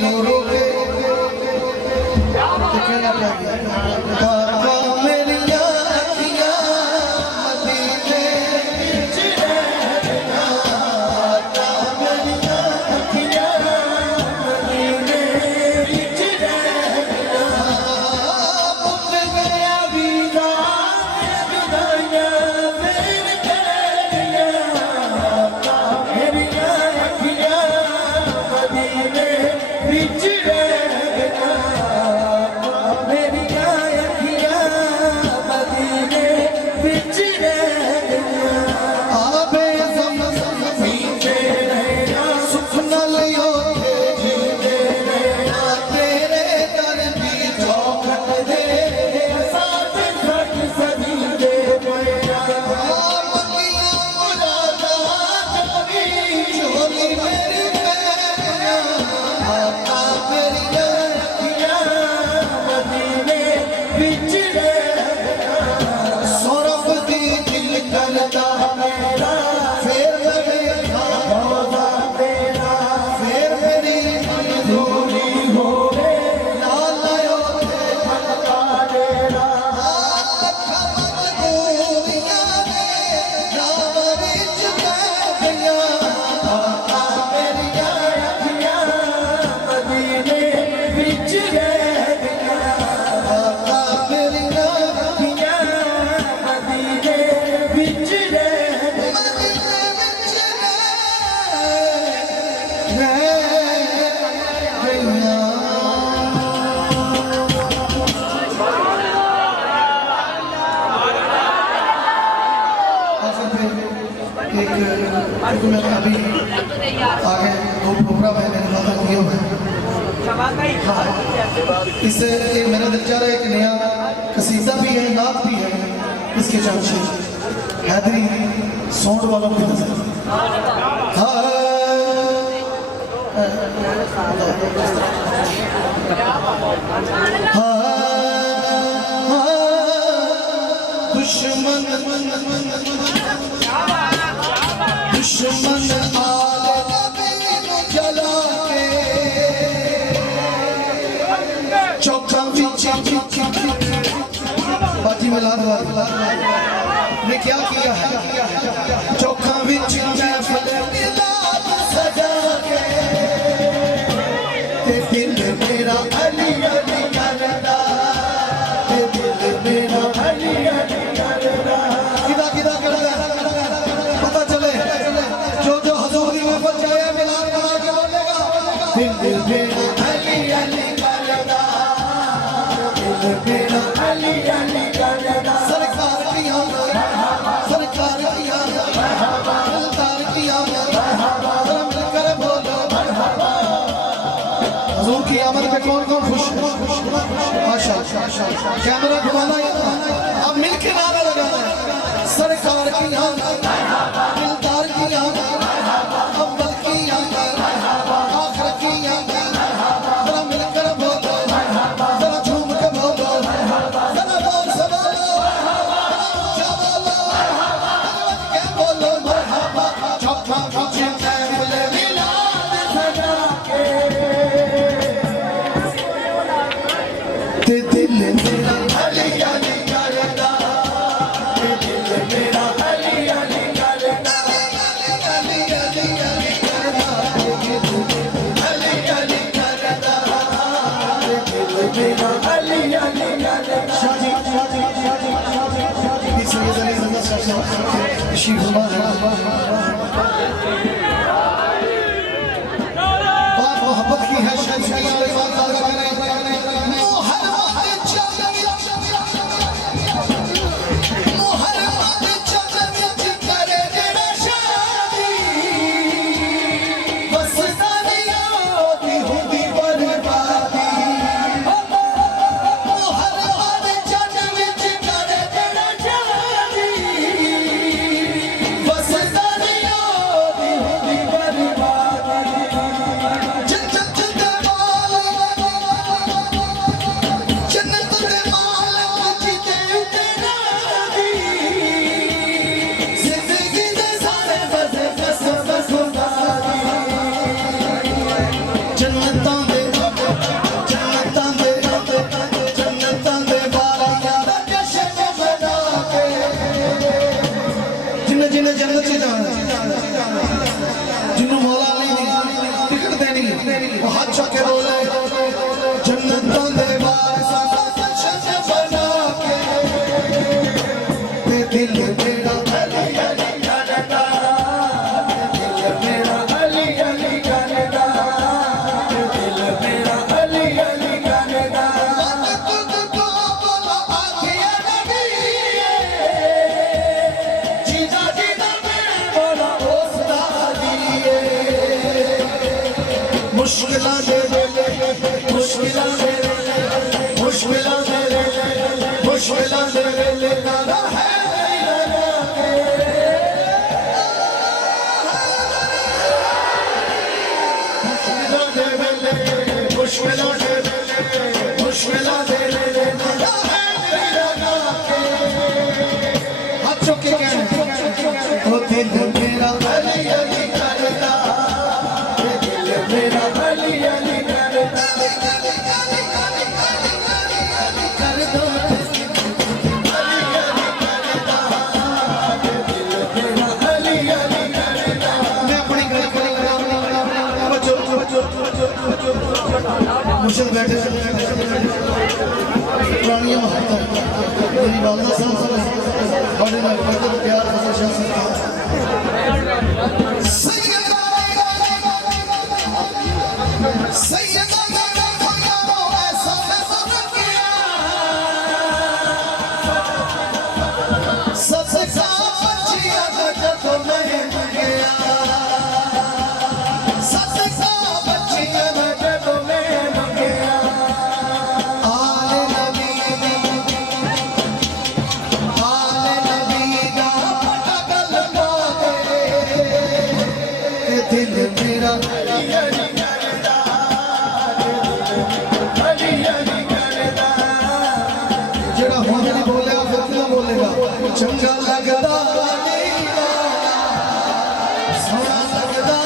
रो रो के कहना पड़ गया मेरी अखियां मदीने विच रहना मेरी अखियां मदीने विच रहना मुक गया वीज़ा जुदाइयां फिर कहना मेरी अखियां मदीने विच रहना मेरी अखियां मदीने विच रहना आबे ज़मज़म पीते रहना सुख नाल ओथे जीते रहना तेरे दर दी चौखट दे साथ सट सजीदे रहना मंगियां मुरादा चोरी चोरी मेरी पहना आका मेरी अखियां मदीने विच रहना सौरभ दी दिल करदा मेरा फिर देखा रोज़ा तेरा फिर मेरी मंजूरी होवे लाल ओथे खलका डेरा अखां मजबूरियां ने राह विच पै गईयां आका मेरी अखियां मदीने विच रहना आका मेरी अखियां मदीने विच रहना मदीने विच रहना एक मैंने अभी आगे दो प्रोग्राम है मैंने पता किया हुआ है हाँ इससे एक मेरा दिल चाह रहा है एक नया कसीदा भी है नात भी है इसके चांचे हैदरी साउंड वालों की नजर हाँ दुश्मन दुश्मन आले नबी जला के चौका बाजी में लाद ने क्या किया है चौका विच महफिल मिलाद सजा के ते दिल मेरा अली अली करदा ते दिल मेरा अली अली करदा किदा किदा करदा पता चले जो जो हुजूर दी महफिल जाए मिलाद बना के बोलेगा दिल मेरा अली अली करदा दिल मेरा अली अली करदा सरकार की सरकार की दिलदार की मिलकर बोलो हुजूर की आमद पे कौन कौन खुश है माशाअल्लाह कैमरा घुमाना है अब मिलके नारा लगाना है सरकार की दिलदार की अव्वल की आखिर की जरा मिलकर बोलो जरा झूम के बोलो जरा बोल बोलो क्या बोलो क्या बोलो मरहबा चौथा पीछे महफिल मिलाद सजा के ते दिल मेरा अली अली करदा ते दिल मेरा अली अली करदा अली अली अली करदा ते दिल अली अली करदा ते दिल मेरा अली अली करदा शादी सैयद अली अहमद साहब तशरीफ बात मोहब्बत की है शायद जन्नतां दे वो हाथ चुक के बोले जन्नतों दे वारिसां दा जश्न बना के ते दिल मेरा अली अली करदा दिल मेरा अली अली करदा दिल मेरा अली अली करदा खुद को बोला आखिया नबी जीदा जीदा मैं बोला उस्तादी मुश्किलां दे मुश्किलां दे मुश्किलां दे मुश्किलां दे नारा है मुश्किलां दे मुश्किलां दे नारा है हाथ चुक के कहना ओ दिल मेरा अली अली करदा दिल मेरा अली अली करदा कर दो मुर्शिद बैठे पुरानियां महात्मा मेरी वालदा साहब बड़े ना करते प्यार फजल शाह सैयदा सैयदा ऐसा किया सबसे बचिया जब मैं गया सबसे बचिया जब मैं गया आले नबी दा पटकल मारे दिल मेरा अली अली करदा अली अली करदा जेड़ा हुन नहीं बोलेगा फिर क्या बोलेगा चंगा लगदा सोना लगदा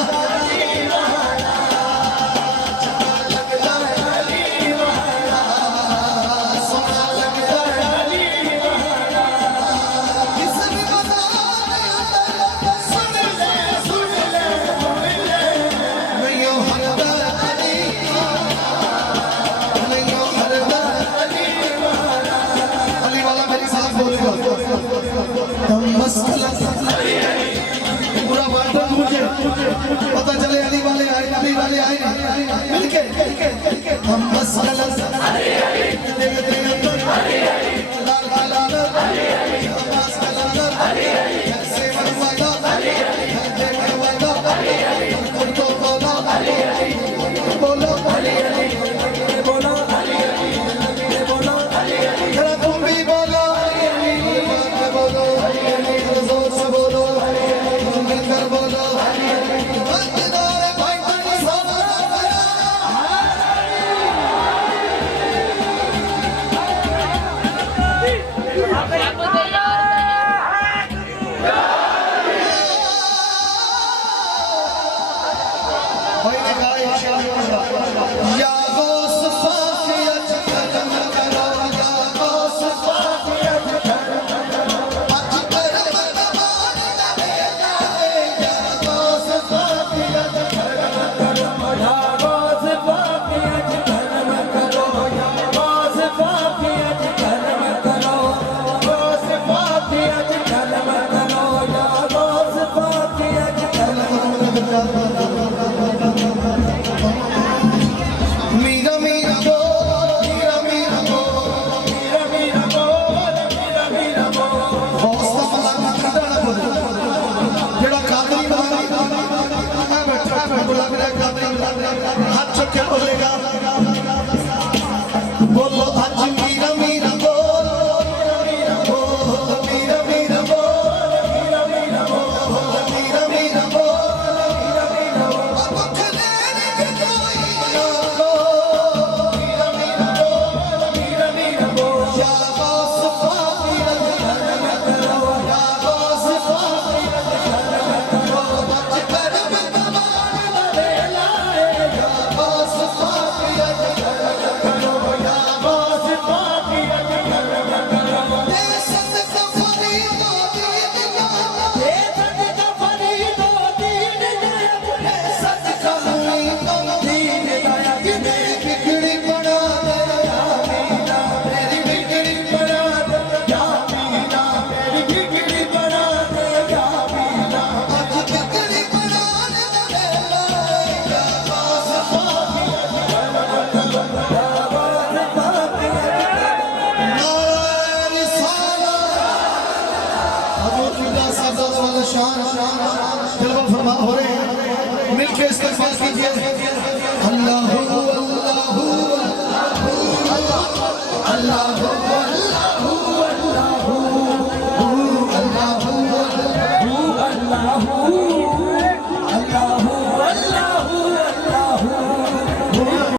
पूरा वार्डन मुझे पता चले अली वाले आए नबी वाले आए मिलके हम मसला बोलो या गौस फाकियत करम करो या गौस फाकियत करम करो अज करम कमान लगे जाए या गौस फाकियत करम करो या गौस फाकियत करम करो या गौस फाकियत करम करो गौस फाकियत करम करो या गौस फाकियत करम करो हाथ चुक के बोलेगा